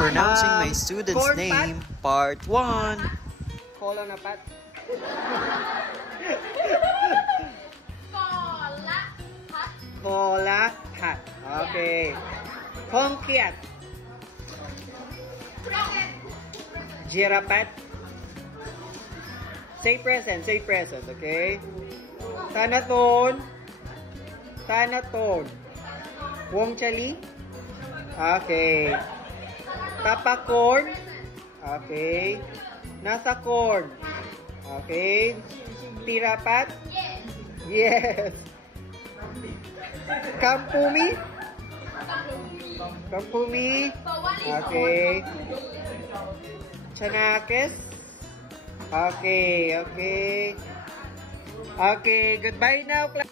Pronouncing my student's name, part 1. Kolo na pat. Kola pat. Okay. Kongkiat. Jirapat. Say present, okay? Tanaton. Wong chali. Okay. Tapakorn. Okay. Nasa corn. Okay. Tirapat. Yes. Kampumi. Okay. Chanakes. Okay. Okay, goodbye now, class.